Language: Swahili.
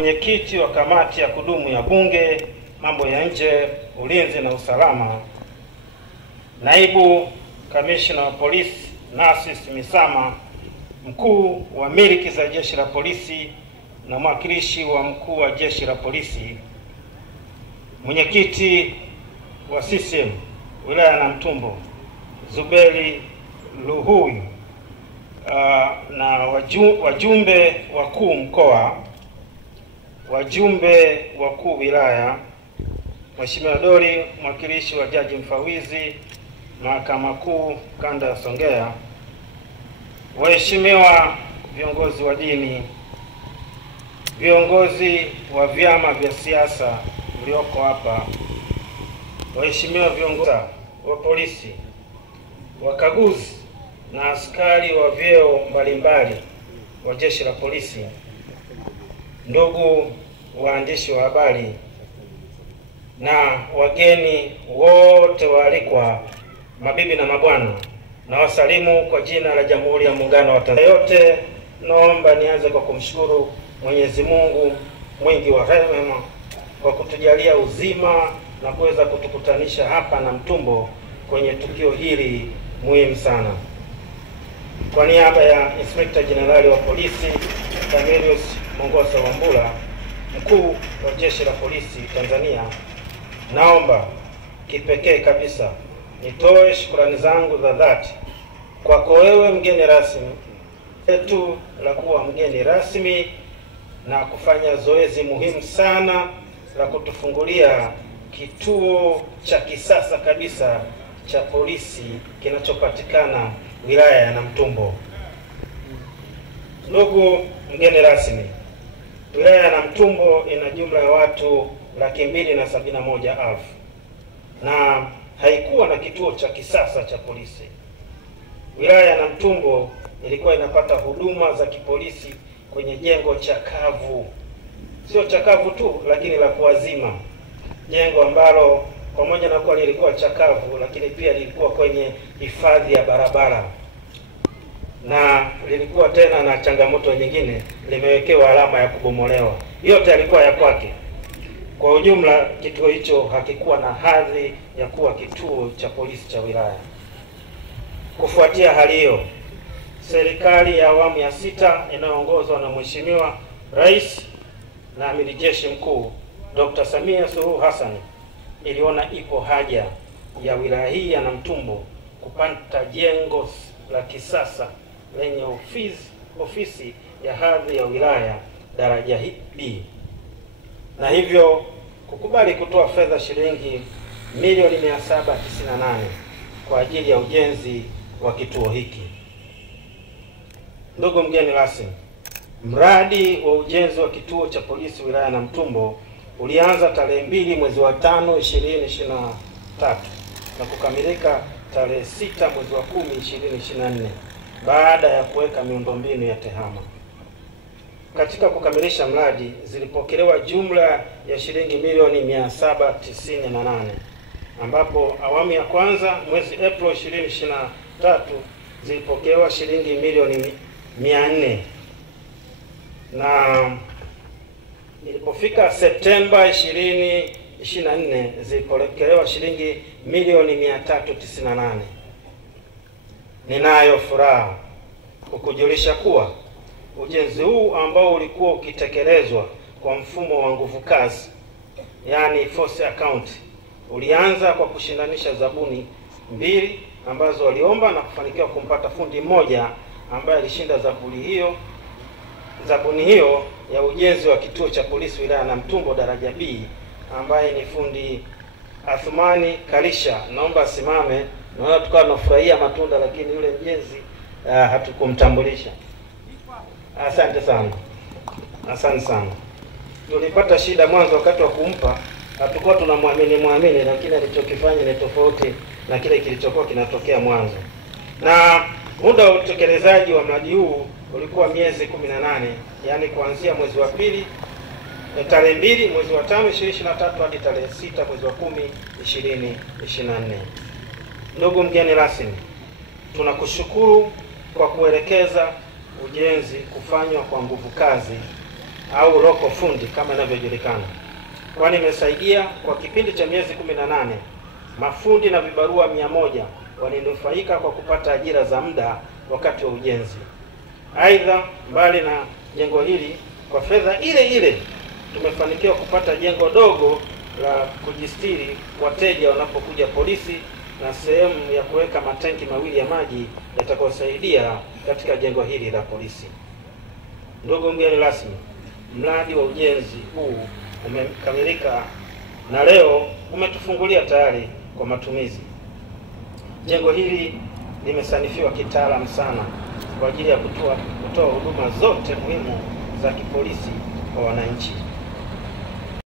mwenyekiti wa kamati ya kudumu ya Bunge, mambo ya nje, ulinzi na usalama, naibu kamishna wa polisi Narcis Misama, mkuu wa miliki za jeshi la polisi na mwakilishi wa mkuu wa jeshi la polisi, mwenyekiti wa CCM wilaya ya Namtumbo Zuberi Luhuyu, na wajumbe wakuu mkoa, wajumbe wakuu wilaya, Mheshimiwa Dori, mwakilishi wa jaji mfawizi Mahakama Kuu Kanda ya Songea, waheshimiwa viongozi wa dini, viongozi wa vyama vya siasa mlioko hapa, waheshimiwa viongozi wa polisi, wakaguzi na askari wa vyeo mbalimbali wa jeshi la polisi, ndugu waandishi wa habari na wageni wote waalikwa, mabibi na mabwana, na wasalimu kwa jina la Jamhuri ya Muungano wa Tanzania. Yote naomba nianze kwa kumshukuru Mwenyezi Mungu mwingi wa rehema kwa kutujalia uzima na kuweza kutukutanisha hapa Namtumbo kwenye tukio hili muhimu sana. Kwa niaba ya Inspector General wa Polisi Camillus Mongosa Wambura, mkuu wa jeshi la polisi Tanzania, naomba kipekee kabisa nitoe shukrani zangu za dhati kwako wewe mgeni rasmi letu la kuwa mgeni rasmi na kufanya zoezi muhimu sana la kutufungulia kituo cha kisasa kabisa cha polisi kinachopatikana wilaya ya Namtumbo. Ndugu mgeni rasmi, wilaya ya Namtumbo ina jumla ya watu 271,000 na haikuwa na kituo cha kisasa cha polisi. Wilaya ya Namtumbo ilikuwa inapata huduma za kipolisi kwenye jengo chakavu, sio chakavu tu, lakini la kuazima, jengo ambalo pamoja na kuwa lilikuwa chakavu, lakini pia lilikuwa kwenye hifadhi ya barabara, na lilikuwa tena na changamoto nyingine, limewekewa alama ya kubomolewa. Yote yalikuwa ya kwake. Kwa ujumla, kituo hicho hakikuwa na hadhi ya kuwa kituo cha polisi cha wilaya. Kufuatia hali hiyo, serikali ya awamu ya 6 inayoongozwa na Mheshimiwa Rais na Amiri Jeshi Mkuu Dr. Samia Suluhu Hassan iliona ipo haja ya wilaya hii ya Namtumbo kupata jengo la kisasa lenye ofisi ya hadhi ya wilaya daraja B, na hivyo kukubali kutoa fedha shilingi milioni 798 kwa ajili ya ujenzi wa kituo hiki. Ndugu mgeni rasmi, mradi wa ujenzi wa kituo cha polisi wilaya ya Namtumbo ulianza tarehe 2 mwezi wa 5 2023 na kukamilika tarehe 6 mwezi wa 10 2024 baada ya kuweka miundombinu ya tehama. Katika kukamilisha mradi zilipokelewa jumla ya shilingi milioni 798, ambapo awamu ya kwanza mwezi Aprili 2023 zilipokelewa shilingi milioni 400, na ilipofika Septemba 2024 zilipokelewa shilingi milioni 398. Ninayo furaha kukujulisha kuwa ujenzi huu ambao ulikuwa ukitekelezwa kwa mfumo wa nguvu kazi, yani force account, ulianza kwa kushindanisha zabuni 2 ambazo waliomba na kufanikiwa kumpata fundi mmoja ambaye alishinda zabuni hiyo ya ujenzi wa kituo cha polisi wilaya na Namtumbo daraja B, ambaye ni fundi Athumani Kalisha. Naomba asimame. Naona tukawa tunafurahia matunda, lakini yule mjenzi hatukumtambulisha. Asante sana. Asante sana. Tulipata shida mwanzo wakati wa kumpa, hatukuwa tunamwamini, lakini alichokifanya ni tofauti na kile kilichokuwa kinatokea mwanzo. Na muda wa utekelezaji wa mradi huu ulikuwa miezi 18, yani kuanzia mwezi wa 2 tarehe 2 mwezi wa 5 2023 hadi tarehe 6 mwezi wa 10 2024. Ndugu mgeni rasmi, tunakushukuru kwa kuelekeza ujenzi kufanywa kwa nguvu kazi au loko fundi kama inavyojulikana, kwani imesaidia kwa kipindi cha miezi 18 mafundi na vibarua 100 walinufaika kwa kupata ajira za muda wakati wa ujenzi. Aidha, mbali na jengo hili, kwa fedha ile ile tumefanikiwa kupata jengo dogo la kujistiri wateja wanapokuja polisi na sehemu ya kuweka matanki mawili ya maji yatakayosaidia katika jengo hili la polisi. Ndugu mgeni rasmi, mradi wa ujenzi huu umekamilika na leo umetufungulia tayari kwa matumizi. Jengo hili limesanifiwa kitaalamu sana kwa ajili ya kutoa huduma zote muhimu za kipolisi kwa wananchi.